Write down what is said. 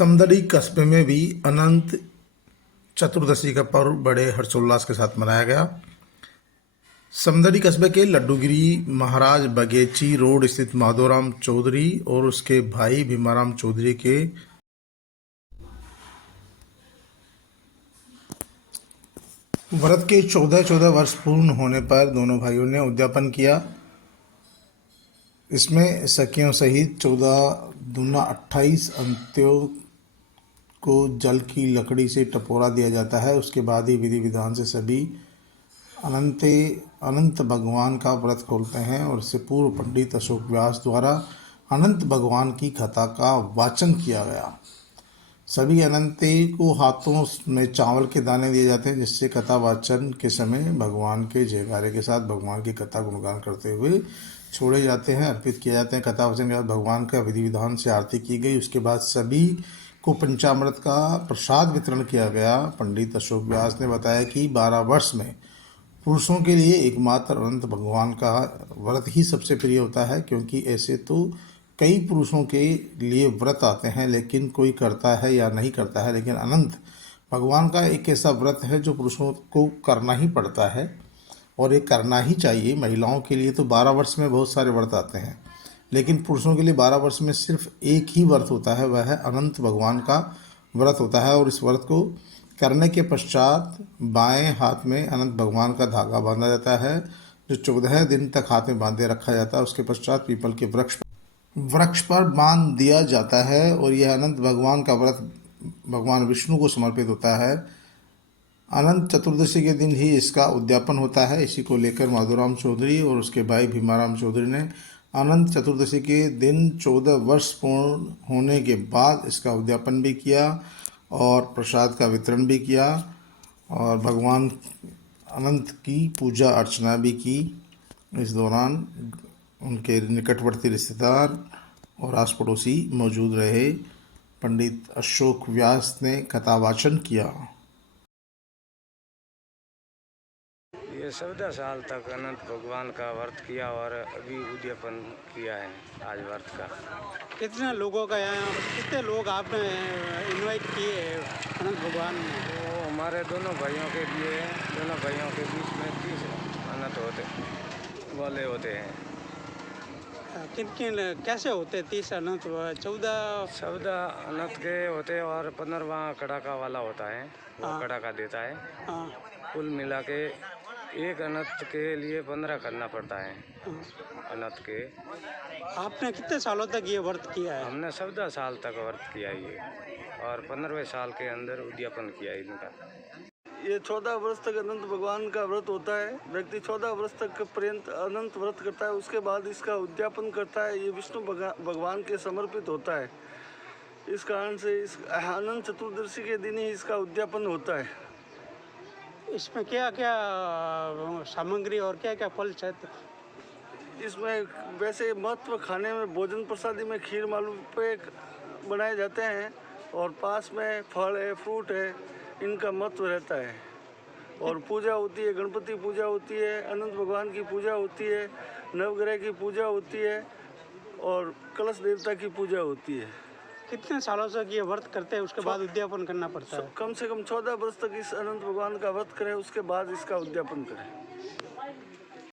समदड़ी कस्बे में भी अनंत चतुर्दशी का पर्व बड़े हर्षोल्लास के साथ मनाया गया। समदड़ी कस्बे के लड्डूगिरी महाराज बगेची रोड स्थित माधोराम चौधरी और उसके भाई भीमाराम चौधरी के व्रत के 14 वर्ष पूर्ण होने पर दोनों भाइयों ने उद्यापन किया। इसमें सखियों सहित 14 दूना 28 अंत्यों को जल की लकड़ी से टपोरा दिया जाता है। उसके बाद ही विधि विधान से सभी अनंत भगवान का व्रत खोलते हैं और इससे पूर्व पंडित अशोक व्यास द्वारा अनंत भगवान की कथा का वाचन किया गया। सभी अनंते को हाथों में चावल के दाने दिए जाते हैं, जिससे कथा वाचन के समय भगवान के जयकारे के साथ भगवान की कथा गुणगान करते हुए छोड़े जाते हैं, अर्पित किए जाते हैं। कथा वाचन के बाद भगवान का विधि विधान से आरती की गई। उसके बाद सभी को पंचामृत का प्रसाद वितरण किया गया। पंडित अशोक व्यास ने बताया कि 12 वर्ष में पुरुषों के लिए एकमात्र अनंत भगवान का व्रत ही सबसे प्रिय होता है, क्योंकि ऐसे तो कई पुरुषों के लिए व्रत आते हैं, लेकिन कोई करता है या नहीं करता है, लेकिन अनंत भगवान का एक ऐसा व्रत है जो पुरुषों को करना ही पड़ता है और ये करना ही चाहिए। महिलाओं के लिए तो 12 वर्ष में बहुत सारे व्रत आते हैं, लेकिन पुरुषों के लिए 12 वर्ष में सिर्फ एक ही व्रत होता है, वह है अनंत भगवान का व्रत होता है। और इस व्रत को करने के पश्चात बाएं हाथ में अनंत भगवान का धागा बांधा जाता है, जो 14 दिन तक हाथ में बांधे रखा जाता है। उसके पश्चात पीपल के वृक्ष पर बांध दिया जाता है और यह अनंत भगवान का व्रत भगवान विष्णु को समर्पित होता है। अनंत चतुर्दशी के दिन ही इसका उद्यापन होता है। इसी को लेकर माधोराम चौधरी और उसके भाई भीमाराम चौधरी ने अनंत चतुर्दशी के दिन 14 वर्ष पूर्ण होने के बाद इसका उद्यापन भी किया और प्रसाद का वितरण भी किया और भगवान अनंत की पूजा अर्चना भी की। इस दौरान उनके निकटवर्ती रिश्तेदार और आस पड़ोसी मौजूद रहे। पंडित अशोक व्यास ने कथावाचन किया। ये 14 साल तक अनंत भगवान का व्रत किया और अभी उद्यापन किया है आज व्रत का। कितने लोगों का यहाँ, कितने लोग आपने इनवाइट किए अनंत भगवान में? तो हमारे दोनों भाइयों के लिए, दोनों भाइयों के बीच में 30 अनंत वाले होते हैं। किन किन कैसे होते 30 अनंत? 14 अनंत के होते और 15वां कड़ाका वाला होता है, वो कड़ाका देता है। कुल मिला के एक अनंत के लिए 15 करना पड़ता है अनंत के। आपने कितने सालों तक ये व्रत किया है? हमने 14 साल तक व्रत किया ये और 15वें साल के अंदर उद्यापन किया इनका। ये 14 वर्ष तक अनंत भगवान का व्रत होता है। व्यक्ति 14 वर्ष तक पर्यंत अनंत व्रत करता है, उसके बाद इसका उद्यापन करता है। ये विष्णु भगवान के समर्पित होता है। इस कारण से इस अनंत चतुर्दशी के दिन ही इसका उद्यापन होता है। इसमें क्या क्या सामग्री और क्या क्या फल है? इसमें वैसे महत्व खाने में भोजन प्रसादी में खीर मालपुए बनाए जाते हैं और पास में फल है, फ्रूट है, इनका महत्व रहता है। और पूजा होती है, गणपति पूजा होती है, अनंत भगवान की पूजा होती है, नवग्रह की पूजा होती है और कलश देवता की पूजा होती है। कितने सालों तक ये व्रत करते हैं, उसके बाद उद्यापन करना पड़ता है? कम से कम 14 वर्ष तक इस अनंत भगवान का व्रत करें, उसके बाद इसका उद्यापन करें।